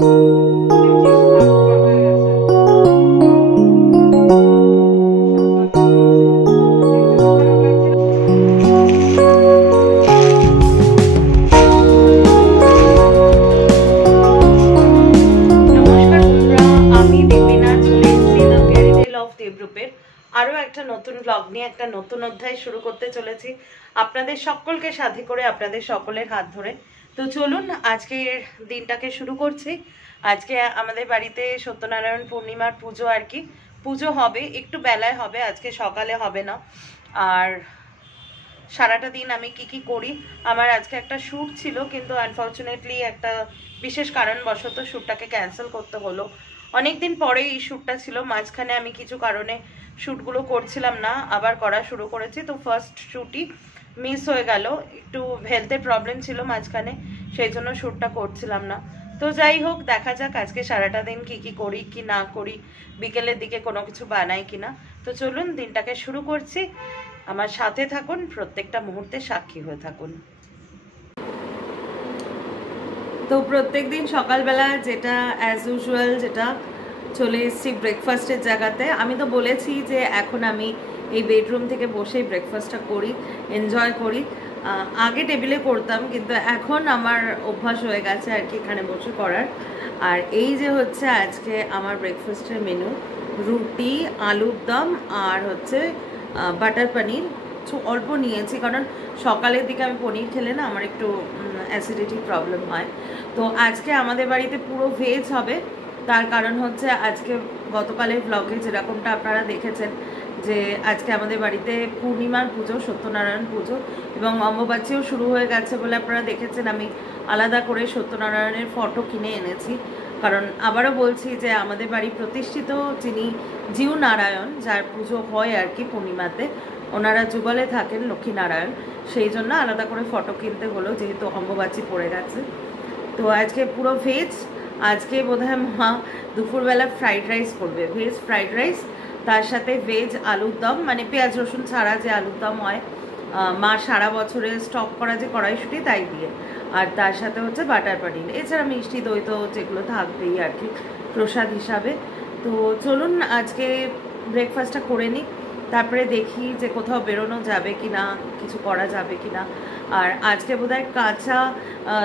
আরো একটা নতুন ব্লগ নিয়ে একটা নতুন অধ্যায় শুরু করতে চলেছি আপনাদের সকলকে সাথে করে, আপনাদের সকলের হাত ধরে। তো চলুন আজকের দিনটাকে শুরু করছি। আজকে আমাদের বাড়িতে সত্যনারায়ণ পূর্ণিমার পুজো আর কি। পুজো হবে একটু বেলায় হবে, আজকে সকালে হবে না। আর সারাটা দিন আমি কি করি, আমার আজকে একটা শ্যুট ছিল, কিন্তু আনফর্চুনেটলি একটা বিশেষ কারণবশত শ্যুটটাকে ক্যান্সেল করতে হলো। অনেকদিন পরে এই শ্যুটটা ছিল, মাঝখানে আমি কিছু কারণে শ্যুটগুলো করছিলাম না, আবার করা শুরু করেছি। তো ফার্স্ট শ্যুটই মিস হয়ে গেল, একটু হেলথের প্রবলেম ছিল মাঝখানে, সেই জন্য শ্যুটটা করছিলাম না। তো যাই হোক, দেখা যাক আজকে সারাটা দিন কি করি কি না করি, বিকেলের দিকে কোনো কিছু বানাই কিনা। তো চলুন দিনটাকে শুরু করছি, আমার সাথে থাকুন, প্রত্যেকটা মুহূর্তে সাক্ষী হয়ে থাকুন। তো প্রত্যেকদিন সকালবেলা যেটা অ্যাজ ইউজুয়াল যেটা চলে এসেছি ব্রেকফাস্টের জায়গাতে। আমি তো বলেছি যে এখন আমি এই বেডরুম থেকে বসেই ব্রেকফাস্টটা করি, এনজয় করি। আগে টেবিলে করতাম, কিন্তু এখন আমার অভ্যাস হয়ে গেছে আর কি এখানে বসে করার। আর এই যে হচ্ছে আজকে আমার ব্রেকফাস্টের মেনু, রুটি, আলুর দম আর হচ্ছে বাটার পনির। অল্প নিয়েছি কারণ সকালের দিকে আমি পনির খেলে না আমার একটু অ্যাসিডিটি প্রবলেম হয়। তো আজকে আমাদের বাড়িতে পুরো ভেজ হবে। তার কারণ হচ্ছে আজকে গতকালের ব্লগে যেরকমটা আপনারা দেখেছেন যে আজকে আমাদের বাড়িতে পূর্ণিমার পুজো, সত্যনারায়ণ পুজো, এবং অম্বুবাচীও শুরু হয়ে গেছে বলে আপনারা দেখেছেন আমি আলাদা করে সত্যনারায়ণের ফটো কিনে এনেছি। কারণ আবারও বলছি যে আমাদের বাড়ি প্রতিষ্ঠিত যিনি জীব নারায়ণ, যার পুজো হয় আর কি পূর্ণিমাতে, ওনারা যুগলে থাকেন লক্ষ্মীনারায়ণ, সেই জন্য আলাদা করে ফটো কিনতে হলো যেহেতু অম্বুবাচী পড়ে গেছে। তো আজকে পুরো ভেজ। আজকে বোধহয় মা দুপুরবেলা ফ্রাইড রাইস করবে, ভেজ ফ্রাইড রাইস, তার সাথে ভেজ আলুর দম, মানে পেঁয়াজ রসুন ছাড়া যে আলুর দম হয় মা সারা বছরে স্টক করা যে কড়াইশুঁটি তাই দিয়ে, আর তার সাথে হচ্ছে বাটার পনির, এছাড়া মিষ্টি দই তো যেগুলো থাকবেই আর কি প্রসাদ হিসাবে। তো চলুন আজকে ব্রেকফাস্টটা করে নিই, তারপরে দেখি যে কোথাও বেরোনো যাবে কি না, কিছু করা যাবে কি না। আর আজকে বোধহয় কাঁচা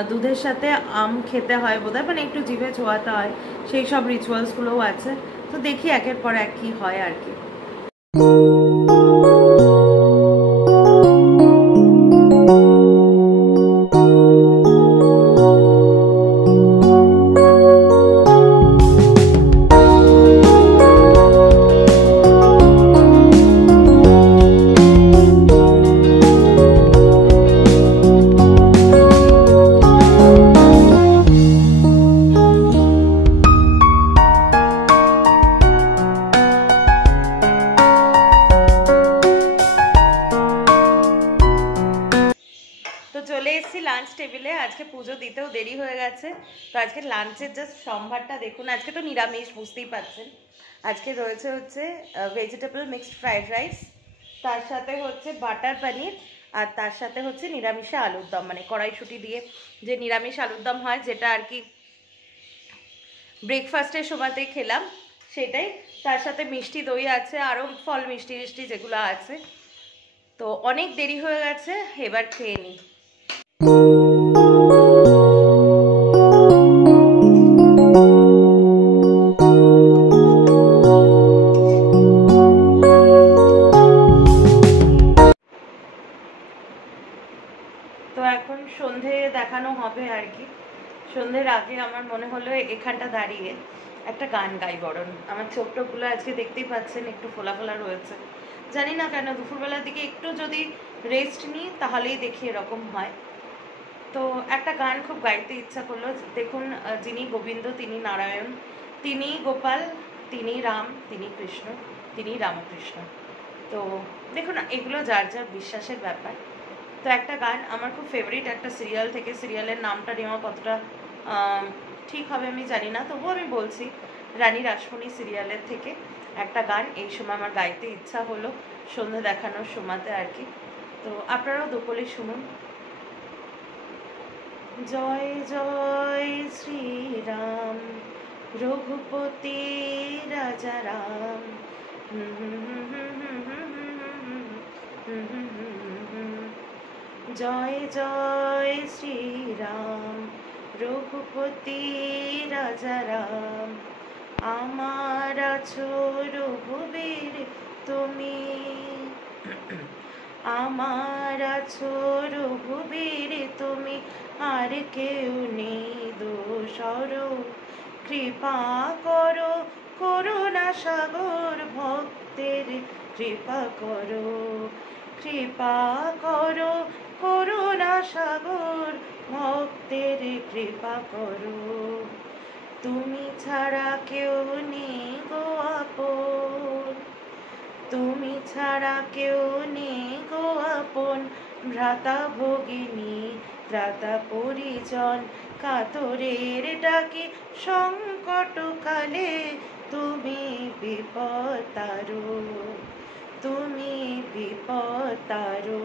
দুধের সাথে আম খেতে হয় বোধহয়, মানে একটু জিভে ছোঁয়াতে হয়, সেই সব রিচুয়ালসগুলোও আছে। তো দেখি একের পর এক কী হয় আর কি। চলে এসেছি লাঞ্চ টেবিলে, আজকে পুজো দিতেও দেরি হয়ে গেছে। তো আজকে লাঞ্চের জাস্ট সম্ভারটা দেখুন, আজকে তো নিরামিষ বুঝতেই পারছেন। আজকে রয়েছে হচ্ছে ভেজিটেবল মিক্সড ফ্রাইড রাইস, তার সাথে হচ্ছে বাটার পনির, আর তার সাথে হচ্ছে নিরামিষে আলুর দম, মানে কড়াইশুঁটি দিয়ে যে নিরামিষ আলুর দম হয়, যেটা আর কি ব্রেকফাস্টের সময়তে খেলাম সেটাই। তার সাথে মিষ্টি দই আছে, আরও ফল মিষ্টি মিষ্টি যেগুলো আছে। তো অনেক দেরি হয়ে গেছে, এবার খেয়ে নিই। তো এখন সন্ধে দেখানো হবে আর কি। সন্ধ্যের আগে আমার মনে হলো এখানটা দাঁড়িয়ে একটা গান গাই বরং। আমার চোখ টোকগুলো আজকে দেখতেই পাচ্ছেন একটু ফোলা ফোলা রয়েছে, জানি না কেন। দুপুরবেলার দিকে একটু যদি রেস্ট নিই তাহলেই দেখি এরকম হয়। তো একটা গান খুব গাইতে ইচ্ছা করলো। দেখুন, যিনি গোবিন্দ তিনি নারায়ণ, তিনি গোপাল, তিনি রাম, তিনি কৃষ্ণ, তিনি রামকৃষ্ণ। তো দেখুন এগুলো যার যার বিশ্বাসের ব্যাপার। তো একটা গান আমার খুব ফেভারিট একটা সিরিয়াল থেকে, সিরিয়ালের নামটা নেওয়া কতটা ঠিক হবে আমি জানি না, তবুও আমি বলছি, রানী রাসমণি সিরিয়ালের থেকে একটা গান এই সময় আমার গাইতে ইচ্ছা হলো সন্ধ্যে দেখানোর সময়তে আর কি। তো আপনারাও দুপুরে শুনুন। জয় জয় শ্রীরাম রঘুপতি রাজা রাম। জয় জয় শ্রীরাম রঘুপতি রাজা রাম। আমার আছো রঘুবীর তুমি, আমার আছো রঘুবীর তুমি, আর কেউ নেই দোসর। কৃপা করো করুণা সাগর ভক্তের কৃপা করো, কৃপা করো করুণা সাগর ভক্তের কৃপা করো। তুমি ছাড়া কেউ নেই গো আপন, তুমি ছাড়া কেউ নেই গো আপন। ভ্রাতা ভগিনী ত্রাতা পরিজন, কাতরের ডাকে সংকট কালে তুমি বিপদ তারো, তুমি বিপদ তারো।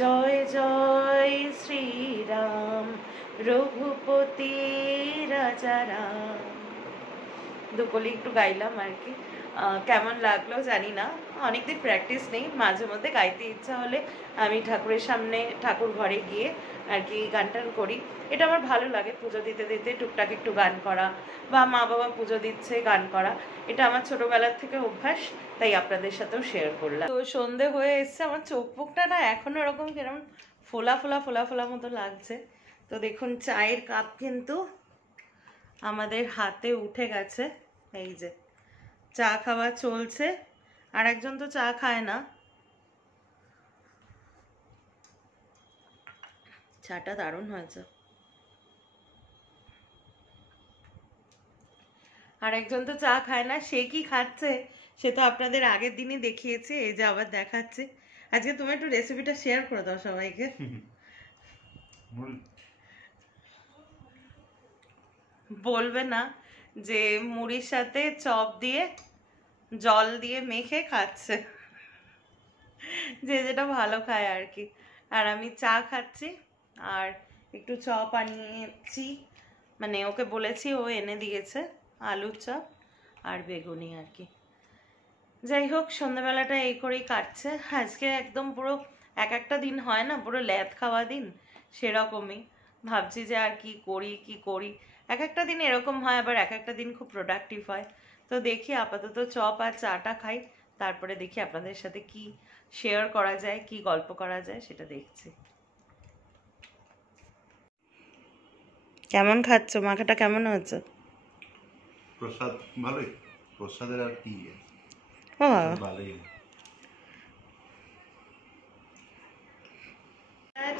জয় জয় শ্রীরাম রঘুপতি রাজা রাম। দুকলি একটু গাইলাম আর কি। কেমন লাগলো জানি না, অনেকদিন প্র্যাকটিস নেই, মাঝে মধ্যে গাইতে ইচ্ছা হলে আমি ঠাকুরের সামনে ঠাকুর ঘরে গিয়ে আর কি গান টান করি। এটা আমার ভালো লাগে, পুজো দিতে দিতে টুকটাক একটু গান করা, বা মা বাবা পুজো দিচ্ছে গান করা, এটা আমার ছোটবেলার থেকে অভ্যাস, তাই আপনাদের সাথেও শেয়ার করলাম। তো সন্ধে হয়ে এসছে, আমার চোখ মুখটা না এখনো এরকম কিরকম ফোলা ফোলা ফোলা ফোলা মতো লাগছে। তো দেখুন চায়ের কাপ কিন্তু আমাদের হাতে উঠে গেছে, এই যে চা খাওয়া চলছে। আর একজন তো চা খায় না, চাটা দারুণ হয়েছে। আর একজন তো চা খায় না, সে কি খাচ্ছে সে তো আপনাদের আগের দিনই দেখিয়েছে, এই যে আবার দেখাচ্ছে। আজকে তুমি একটু রেসিপিটা শেয়ার করে দাও সবাইকে। বলবে না যে মুড়ির সাথে চপ দিয়ে জল দিয়ে মেখে খাচ্ছে, যে যেটা ভালো খায় আর কি। আর আমি চা খাচ্ছি আর একটু চপ আনিয়েছি, মানে ওকে বলেছি, ও এনে দিয়েছে আলুর চপ আর বেগুনি আর কি। যাই হোক সন্ধ্যাবেলাটা এই করেই কাটছে আজকে, একদম পুরো এক একটা দিন হয় না পুরো ল্যাদ খাওয়া দিন, সেরকমই ভাবছি যে আর কি করি কি করি। এক একটা দিন এরকম হয়, আবার এক একটা দিন খুব প্রোডাক্টিভ হয়। তো দেখি আপাতত চপ আর চাটা খাই, তারপরে দেখি আপনাদের সাথে কি শেয়ার করা যায়, কি গল্প করা যায় সেটা দেখছি। কেমন খাচ্ছ, মাখাটা কেমন হচ্ছে? প্রসাদ ভালোই, প্রসাদের আর কি ভালোই।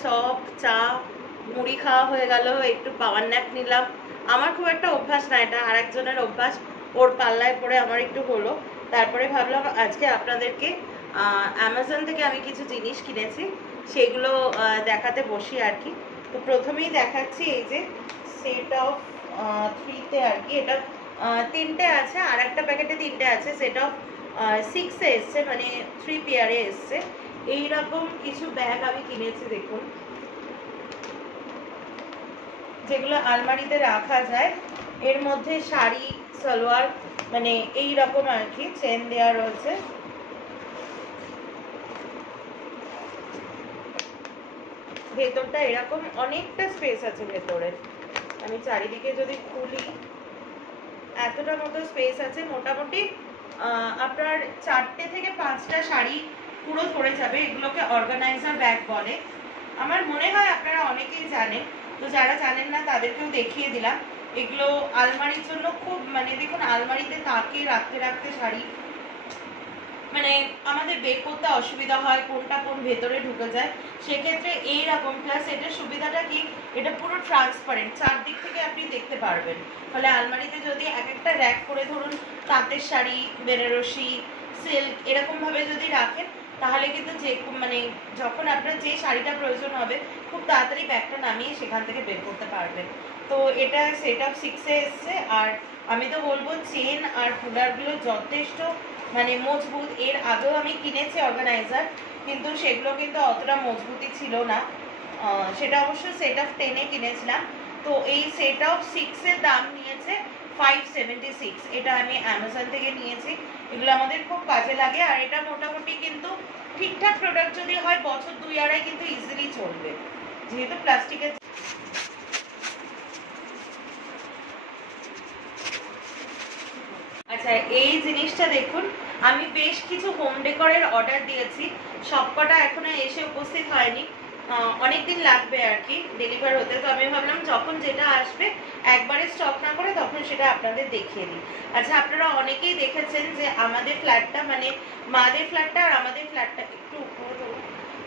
চপ চা মুড়ি খাওয়া হয়ে গেল, একটু পাওয়ার ন্যাপ নিলাম। আমার খুব একটা অভ্যাস না এটা, আর একজনের অভ্যাস, ওর পাল্লায় পড়ে আমার একটু হলো। তারপরে ভাবলাম আজকে আপনাদেরকে অ্যামাজন থেকে আমি কিছু জিনিস কিনেছি, সেগুলো দেখাতে বসি আর কি। তো প্রথমেই দেখাচ্ছি এই যে সেট অফ 3-তে আর কি, এটা 3টে আছে, আর একটা প্যাকেটে 3টে আছে, সেট অফ 6-এ এসছে, মানে 3 পেয়ারে এসছে। এইরকম কিছু ব্যাগ আমি কিনেছি দেখুন, যেগুলো আলমারিতে রাখা যায়। এর মধ্যে শাড়ি সালোয়ার মানে এই রকম আর কি চেন দেওয়া রয়েছে। ভেতরটা এরকম অনেকটা স্পেস আছে ভেতরে, আমি চারিদিকে যদি খুলি এতটা মতো স্পেস আছে। মোটামুটি আপনার 4টে থেকে 5টা শাড়ি পুরো ধরে যাবে। এগুলোকে অর্গানাইজার ব্যাগ বলে, আমার মনে হয় আপনারা অনেকেই জানেন। তো যারা জানেন না তাদেরকেও দেখিয়ে দিলাম। এগুলো আলমারির জন্য খুব, মানে দেখুন আলমারিতে তাকে রাখতে রাখতে শাড়ি মানে আমাদের বের করতে অসুবিধা হয়, কোনটা কোন ভেতরে ঢুকে যায়, সেক্ষেত্রে এইরকম। প্লাস এটার সুবিধাটা কি, এটা পুরো ট্রান্সপারেন্ট, চারদিক থেকে আপনি দেখতে পারবেন। ফলে আলমারিতে যদি এক একটা র্যাক করে ধরুন তাঁতের শাড়ি, বেনারসি, সিল্ক এরকম ভাবে যদি রাখেন, তাহলে কিন্তু যে মানে যখন আপনার যে শাড়িটা প্রয়োজন হবে খুব তাড়াতাড়ি ব্যাগটা নামিয়ে সেখান থেকে বের করতে পারবেন। তো এটা সেট অফ 6-এ এসছে। আর আমি তো বলবো চেন আর ফুলারগুলো যথেষ্ট মানে মজবুত। এর আগেও আমি কিনেছি অর্গানাইজার, কিন্তু সেগুলো কিন্তু অতটা মজবুতই ছিল না। সেটা অবশ্য সেট অফ 10-এ কিনেছিলাম। তো এই সেট অফ 6-এর দাম নিয়েছে 576। এটা আমি অ্যামাজন থেকে নিয়েছি। এগুলো আমাদের খুব কাজে লাগে, আর এটা মোটামুটি কিন্তু ঠিকঠাক প্রোডাক্ট যদি হয় বছর 2-2.5 কিন্তু ইজিলি চলবে, যেহেতু প্লাস্টিকের। আচ্ছা, এই জিনিসটা দেখুন, আমি বেশ কিছু হোম ডেকোরের অর্ডার দিয়েছি, সবকটা এখনো এসে উপস্থিত হয়নি, অনেকদিন লাগবে আর কি ডেলিভার হতে। তো আমি ভাবলাম যখন যেটা আসবে একবারে স্টক না করে তখন সেটা আপনাদের দেখিয়ে দিই। আচ্ছা, আপনারা অনেকেই দেখেছেন যে আমাদের ফ্ল্যাটটা, মানে মাদের ফ্ল্যাটটা আর আমাদের ফ্ল্যাটটা একটু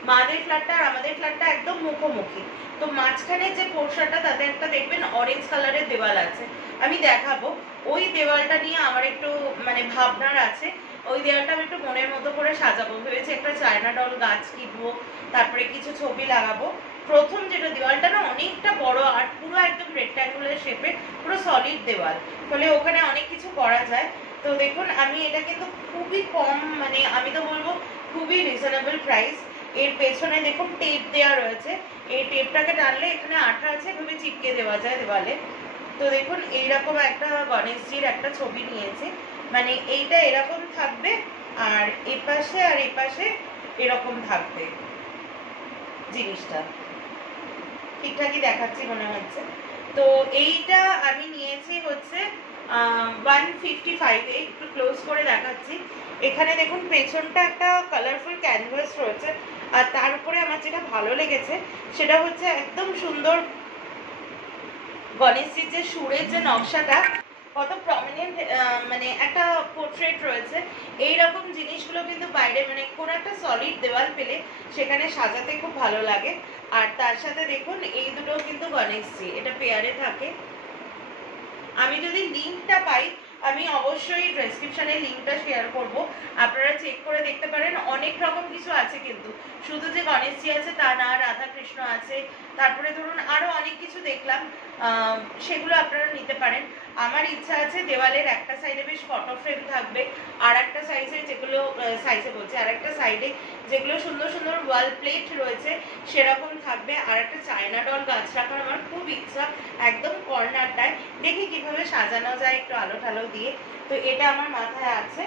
মাদের ফ্ল্যাটটা আর আমাদের ফ্ল্যাটটা একদম মুখোমুখি। তো মাঝখানে যে পোর্শনটা তাতে একটা দেখবেন অরেঞ্জ কালারের দেওয়াল আছে, আমি দেখাবো। ওই দেওয়ালটা নিয়ে আমার একটু মানে ভাবনার আছে। ওই দেওয়ালটা আমি একটু মনের মতো করে সাজাবো ভেবেছি, একটা চায়না ডল গাছ কিনবো, তারপরে কিছু ছবি লাগাবো। প্রথম যেটা দেওয়ালটা না অনেকটা বড় আর পুরো একদম রেক্ট্যাঙ্গুলার শেপের, পুরো সলিড দেওয়াল, ফলে ওখানে অনেক কিছু করা যায়। তো দেখুন, আমি এটা কিন্তু খুবই কম, মানে আমি তো বলবো খুবই রিজনেবল প্রাইস। এর পেছনে দেখুন টেপ দেওয়া রয়েছে, এই টেপটাকে টানলে এখানে আঠা আছে, এভাবে চিপকে দেওয়া যায় দেওয়ালে। তো দেখুন এইরকম একটা গণেশজির একটা ছবি নিয়েছে, মানে এইটা এরকম থাকবে আর এপাশে আর এপাশে এরকম থাকবে জিনিসটা, ঠিকঠাকই দেখাচ্ছি মনে হচ্ছে। তো এইটা আমি নিয়েছি হচ্ছে 155। একটু ক্লোজ করে দেখাচ্ছি। এখানে দেখুন পেছনটা একটা কালারফুল ক্যানভাস রয়েছে, আর তার উপরে আমার যেটা ভালো লেগেছে সেটা হচ্ছে একদম সুন্দর গণেশজির যে সুরের যে নকশাটা, কত প্রমিনেন্ট, মানে একটা পোর্ট্রেট রয়েছে। এইরকম জিনিসগুলো কিন্তু বাইরে, মানে কোন একটা সলিড দেওয়াল পেলে সেখানে সাজাতে খুব ভালো লাগে। আর তার সাথে দেখুন এই দুটো কিন্তু গণেশজি, এটা পেয়ারে থাকে। আমি যদি লিঙ্কটা পাই আমি অবশ্যই ডেসক্রিপশনে লিঙ্কটা শেয়ার করব, আপনারা চেক করে দেখতে পারেন। অনেক রকম কিছু আছে, কিন্তু শুধু যে গণেশজি আছে তা না, রাধা কৃষ্ণ আছে, তারপরে ধরুন আরো অনেক কিছু দেখলাম, সেগুলো আপনারা নিতে পারেন। আমার ইচ্ছা আছে দেওয়ালের একটা সাইডে বেশ ফটো ফ্রেম থাকবে, আর একটা সাইজে যেগুলো সাইজে বলছে, আর একটা সাইডে যেগুলো সুন্দর সুন্দর ওয়াল প্লেট রয়েছে সেরকম থাকবে, আর একটা চায়না ডল গাছ রাখার আমার খুব ইচ্ছা একদম কর্নারটায়। দেখি কিভাবে সাজানো যায় একটু আলো ঠালো দিয়ে। তো এটা আমার মাথায় আছে,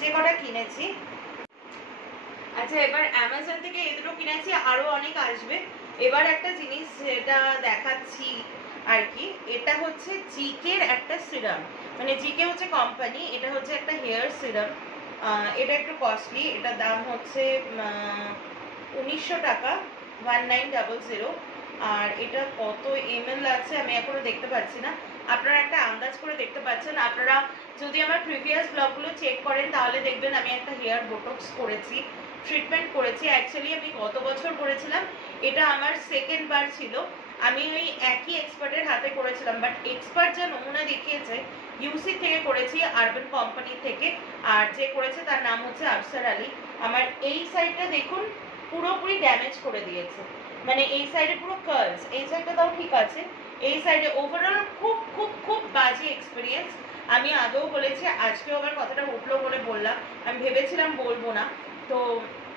যে কটা কিনেছি। আচ্ছা, এবার অ্যামাজন থেকে এই দুটো কিনেছি, আরো অনেক আসবে। এবার একটা জিনিস যেটা দেখাচ্ছি আর কি, এটা হচ্ছে জিকের একটা সিরাম, মানে জিকে হচ্ছে কোম্পানি, এটা হচ্ছে একটা হেয়ার সিরাম। এটা একটু কস্টলি, এটার দাম হচ্ছে 1900 টাকা, 1900। আর এটা কত ml আছে আমি এখনো দেখতে পাচ্ছি না, আপনারা একটা আন্দাজ করে দেখতে পাচ্ছেন। আপনারা যদি আমার প্রিভিয়াস ব্লগগুলো চেক করেন তাহলে দেখবেন আমি একটা হেয়ার বোটক্স করেছি, ট্রিটমেন্ট করেছি। অ্যাকচুয়ালি আমি গত বছর করেছিলাম, এটা আমার সেকেন্ড বার ছিল। আমি ওই একই এক্সপার্টের হাতে করেছিলাম, বাট এক্সপার্ট যা নমুনা দেখিয়েছে ইউসি থেকে করেছি, আরবান কোম্পানি থেকে, আর যে করেছে তার নাম হচ্ছে আফসার আলী। আমার এই সাইডটা দেখুন পুরোপুরি ড্যামেজ করে দিয়েছে, মানে এই সাইডে পুরো কার্লস, এই সাইডটা তাও ঠিক আছে, এই সাইডে ওভারঅল খুব খুব খুব বাজে এক্সপিরিয়েন্স। আমি আগেও বলেছি, আজকেও আবার কথাটা উঠলো বলে বললাম, আমি ভেবেছিলাম বলবো না। তো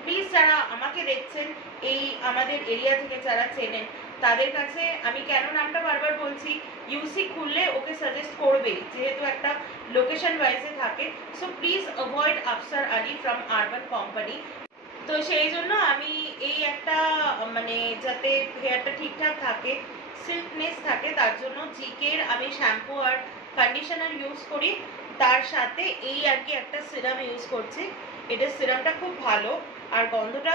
প্লিজ যারা আমাকে দেখছেন এই আমাদের এরিয়া থেকে যারা চেনেন তাদের কাছে আমি কেন নামটা বারবার বলছি, ইউসি খুললে ওকে সাজেস্ট করবেই, যেহেতু একটা লোকেশন ওয়াইজে থাকে। So please avoid Afsar Ali from urban company. তো সেই জন্য আমি এই একটা, মানে যাতে হেয়ারটা ঠিকঠাক থাকে, সিল্কনেস থাকে, তার জন্য জিকের আমি শ্যাম্পু আর কন্ডিশনার ইউজ করি, তার সাথে এই আর কি একটা সিরাম ইউজ করছি। এটা সিরামটা খুব ভালো, আর গন্ধটা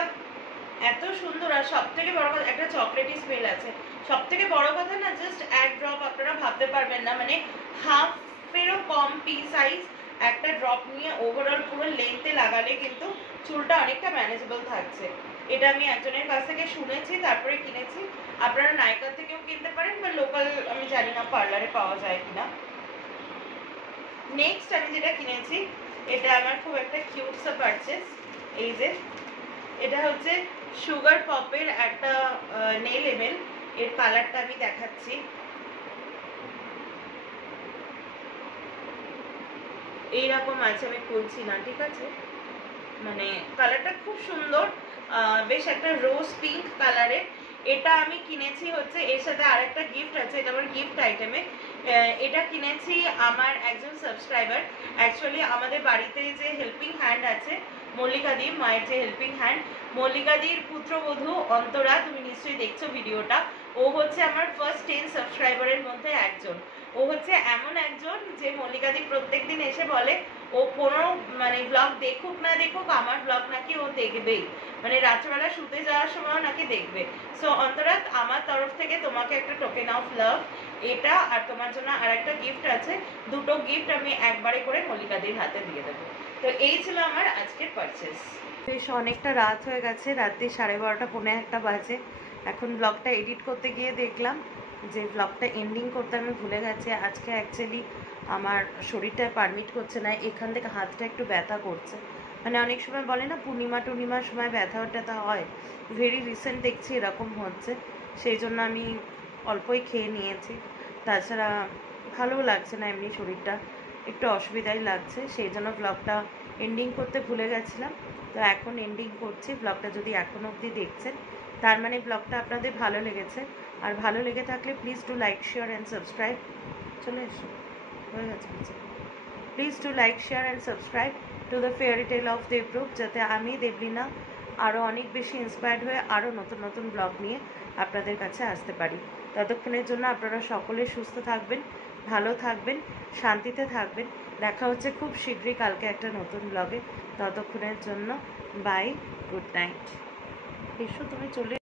এত সুন্দর, আর সব থেকে বড় কথা একটা চকলেটি স্মেল আছে। সব থেকে বড় কথা না, জাস্ট এক ড্রপ, আপনারা ভাবতে পারবেন না, মানে হাফেরও কম পি সাইজ একটা ড্রপ নিয়ে ওভারঅল পুরো লেন্থে লাগালে কিন্তু চুলটা অনেকটা ম্যানেজেবল থাকছে। এটা আমি একজনের কাছ থেকে শুনেছি, তারপরে কিনেছি। আপনারা নাইকা থেকেও কিনতে পারেন, বা লোকাল আমি জানি না পার্লারে পাওয়া যায় কিনা। নেক্সট আমি যেটা কিনেছি, এটা আমার খুব একটা কিউট সা পারচেস। এই যে এটা হচ্ছে সুগার পপের একটা নেল এমএল, এর কালারটা আমি দেখাচ্ছি। এইরকম আছে, আমি খুলছি না, ঠিক আছে, মানে কালারটা খুব সুন্দর, বেশ একটা রোজ পিঙ্ক কালারের। এটা আমি কিনেছি হচ্ছে, এর সাথে আরেকটা গিফট আছে, এটা আমার গিফট আইটেমে। এটা কিনেছি আমার একজন সাবস্ক্রাইবার। অ্যাকচুয়ালি আমাদের বাড়িতে যে হেল্পিং হ্যান্ড আছে মল্লিকাদি, মায়ের যে হেল্পিং হ্যান্ড, মল্লিকাদির পুত্রবধূ অন্তরা, তুমি নিশ্চয়ই দেখছো ভিডিওটা, ও হচ্ছে আমার ফার্স্ট 10 সাবস্ক্রাইবারের মধ্যে একজন। ও হচ্ছে এমন একজন যে মল্লিকাদি প্রত্যেকদিন এসে বলে ও কোনো মানে ব্লগ দেখুক না দেখুক, আমার ব্লগ নাকি ও দেখবেই, মানে রাত্রেবেলা শুতে যাওয়ার সময় নাকি দেখবে। সো অন্তরা, আমার তরফ থেকে তোমাকে একটা টোকেন অফ লাভ এটা, আর তোমার জন্য আর একটা গিফট আছে। দুটো গিফট আমি একবারে করে মল্লিকাদির হাতে দিয়ে দেবো। তো এই ছিল আমার আজকের পারচেস। বেশ অনেকটা রাত হয়ে গেছে, রাত্রি 12:30 পৌনে 1 বাজে। এখন ব্লগটা এডিট করতে গিয়ে দেখলাম যে ব্লগটা এন্ডিং করতে আমি ভুলে গেছি। আজকে অ্যাকচুয়ালি আমার শরীরটা পারমিট করছে না, এখান থেকে হাতটা একটু ব্যথা করছে। মানে অনেক সময় বলে না পূর্ণিমার সময় ব্যথা ট্যাথা হয়, ভেরি রিসেন্ট দেখছি এরকম হচ্ছে। সেই জন্য আমি অল্পই খেয়ে নিয়েছি, তাছাড়া ভালোও লাগছে না, এমনি শরীরটা একটু অসুবিধাই লাগছে, সেই জন্য ব্লগটা এন্ডিং করতে ভুলে গেছিলাম। তো এখন এন্ডিং করছি। ব্লগটা যদি এখন অবধি দেখছেন তার মানে ব্লগটা আপনাদের ভালো লেগেছে, আর ভালো লেগে থাকলে please do like share and subscribe. চলে এসো, হয়ে গেছে। Please do like share and subscribe to the fairy tale of Debrup, যাতে আমি দেবলীনা আরও অনেক বেশি ইন্সপায়ার্ড হয়ে আরও নতুন নতুন ব্লগ নিয়ে আপনাদের কাছে আসতে পারি। ততক্ষণের জন্য আপনারা সকলে সুস্থ থাকবেন, ভালো থাকবেন, শান্তিতে থাকবেন। দেখা হচ্ছে খুব শীঘ্রই কালকে একটা নতুন ব্লগে। ততক্ষণের জন্য বাই, গুড নাইট। এসো তুমি চলে